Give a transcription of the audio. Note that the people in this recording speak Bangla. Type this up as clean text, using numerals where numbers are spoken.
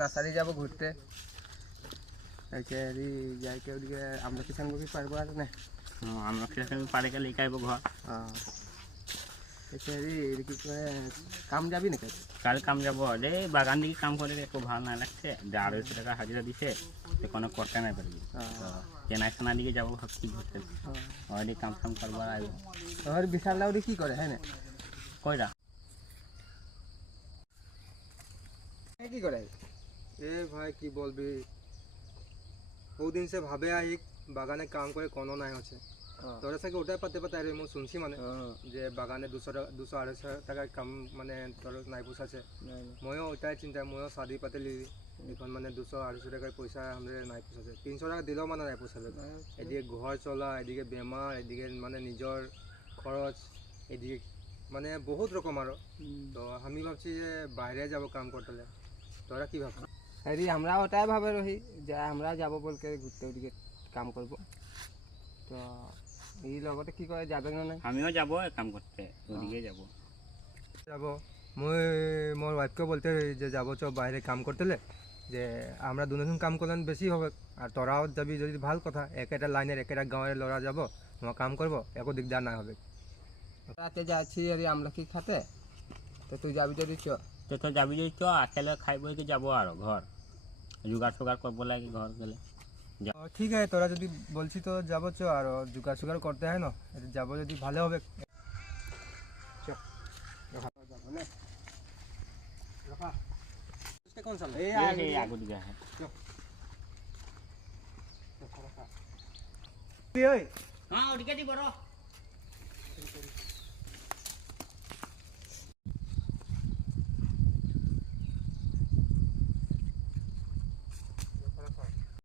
নার্সারি যাব ঘুরতে যাইকে ওদিকে আমলখি চামলখি পাৰিব আৰু নে আমলখি পাৰি গেলে শিকাইব ঘৰ কি কয় কাম যাবি নাকি কাল কাম যাব এই বাগান দিকে কাম করে একটু ভালো না লাগছে যে 250 টাকা হাজিরা দিছে কোনো করতে নাই পারবি চেনাই খানা দিকে যাবো ভাবছি ঘুরতে ওই কাম কাম করবার আইব আর বিশাল লাউরি কি করে হ্যাঁ না কইরা কি করে এ ভাই কি বলবি ও দিন সে ভাবে আই বাগানে কাম করে কোনো নাই হচ্ছে তোরা সাথে ওটাই পাতে পাতে আরে মু শুনছি মানে যে বাগানে 200-250 টাকা কাম মানে তোর নাই পোষাছে ময়ও ওটাই চিন্তা ময়ও শাদি পাতিলি এখন মানে 200-250 টাকার পয়সা আমাদের নাই পোষাছে 300 টাকা দিলেও মানে নাই পোষাবে এদিকে ঘর চলা এদিকে বেমার এদিকে মানে নিজের খরচ এদিকে মানে বহুত রকম আরো তো আমি ভাবছি যে বাইরে যাব কাম করতে তোরা কি ভাবছিস আমরা ওটাই ভাবে রহি যে আমরা যাব বলকে ঘুরতে ওদিকে কাম করব তো এই লগতে কি করে যাবে না নাই আমিও যাব কাম করতে ওদিকে যাব মই মোর ওয়াইফকে বলতে যে যাবো চ বাইরে কাম করতেলে যে আমরা দুজন কাম করলেন বেশি হবে আর তোরাও যাবি যদি ভাল কথা একটা লাইনের একটা গাঁয়ের লড়া যাব তোমার কাম করবো একো দিকদার না হবে রাতে যাচ্ছি আমলখি খাতে তো তুই যাবি যদি চ তো যাবি যদি চ আকেলে খাইব কি যাব আর ঘর জোগাড় সোগাড় করবো লাগে ঘর গেলে ঠিক আছে তোরা যদি বলছি তো যাবো চ আর জোগাড় সোগাড় করতে হয় না যাবো যদি ভালো হবে কোন সাল এই আগু দিকে হ্যাঁ হ্যাঁ ওদিকে দি বড়